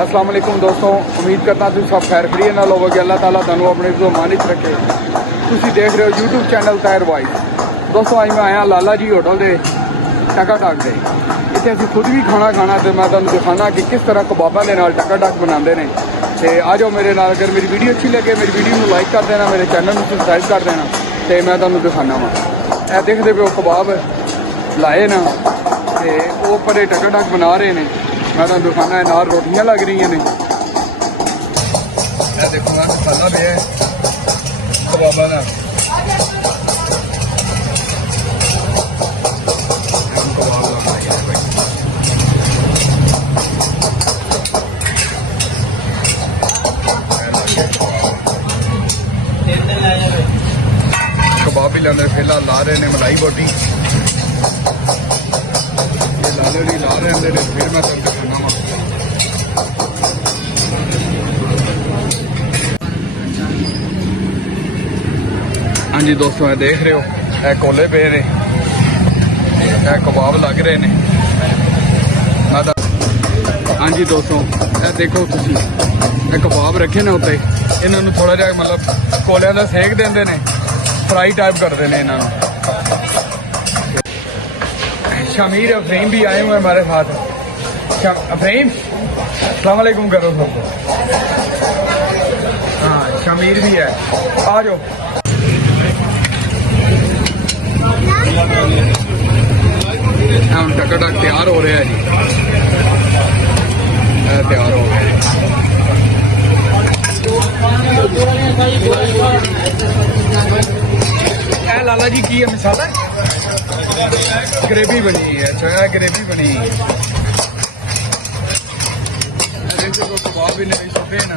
अस्सलाम वालेकुम दोस्तों, उम्मीद करता तुम सब खैर फ्री नाल होवोगे। अल्लाह ताला तुहानू अपने मान च रखे। तुसीं देख रहे हो यूट्यूब चैनल ताहिर वॉइस। दोस्तों अज मैं आया लाला जी होटल के टकाटक से। इतने असीं खुद भी खाना खाना तो मैं तुहानू दिखाना कि किस तरह कबाबां दे नाल टकाटक बनाते हैं। तो आ जाओ मेरे नाल। अगर मेरी वीडियो अच्छी लगे मेरी वीडियो को लाइक कर देना, मेरे चैनल को सबसक्राइब कर देना। तो मैं तुहानू दिखाना वा ए देखते पे कबाब लाए ना तो वो पर टकाटक बना रहे हैं। मैं तुहानू दिखाना है नाल रोटियां लग रही ने। देखो मैं मसाला पे है कबाबा का। कबाब भी लाने फिलहाल ला रहे हैं मलाई बोटी लाले ला रहे हैं। फिर मैं तुम दिखाना वा। हाँ जी दोस्तों ये देख रहे हो ए कोले पे ने ए कबाब लग रहे हैं। हाँ जी दोस्तों ये देखो तुसी ए कबाब रखे ने उत्ते। इन्होंने थोड़ा जहा मतलब कोलियां का सेक देंगे ने, फ्राई टाइप करते हैं इन्होंने। शमीर अफरीम भी आए हुए हमारे साथ। अफरीम अस्सलाम वालेकुम करो सबको। हाँ शमीर भी है, आ जाओ। हम टकाटक तैयार हो रहे हैं जी, तैयार हो गए। लाला जी की है मसाला ग्रेवी बनी है। अच्छा ग्रेवी बनी है। कबाब भी नहीं छुपे ना।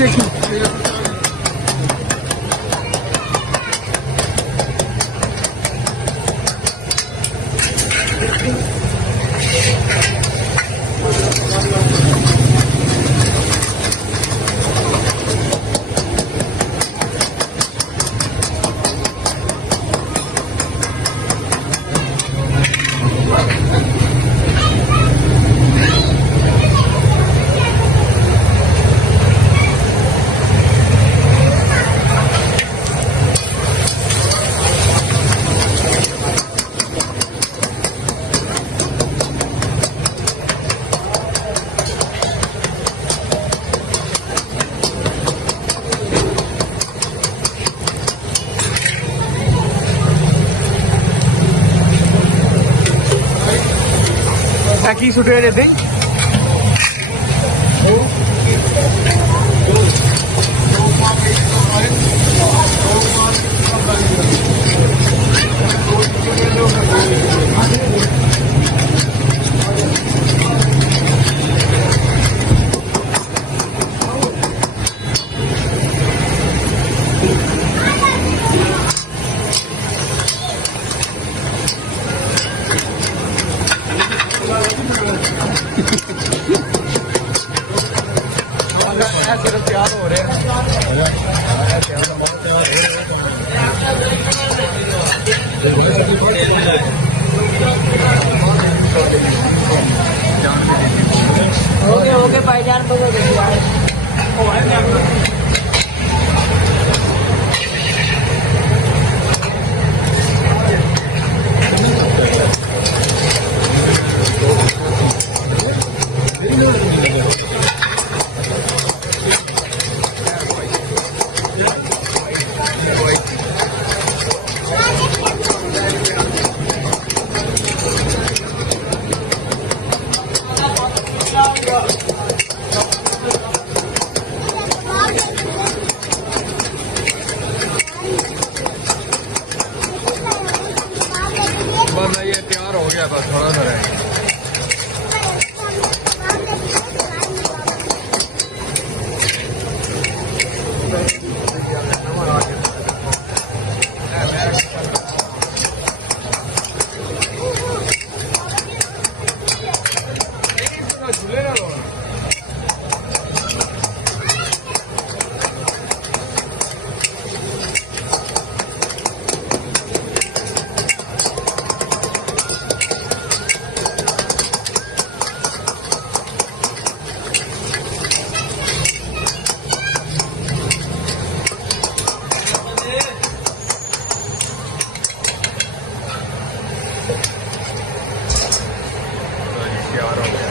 देखिए की सुटे रहते सिर्फ तैयार हो रहे हैं। ओके भाईजान ਤਿਆਰ ਹੋ ਗਿਆ।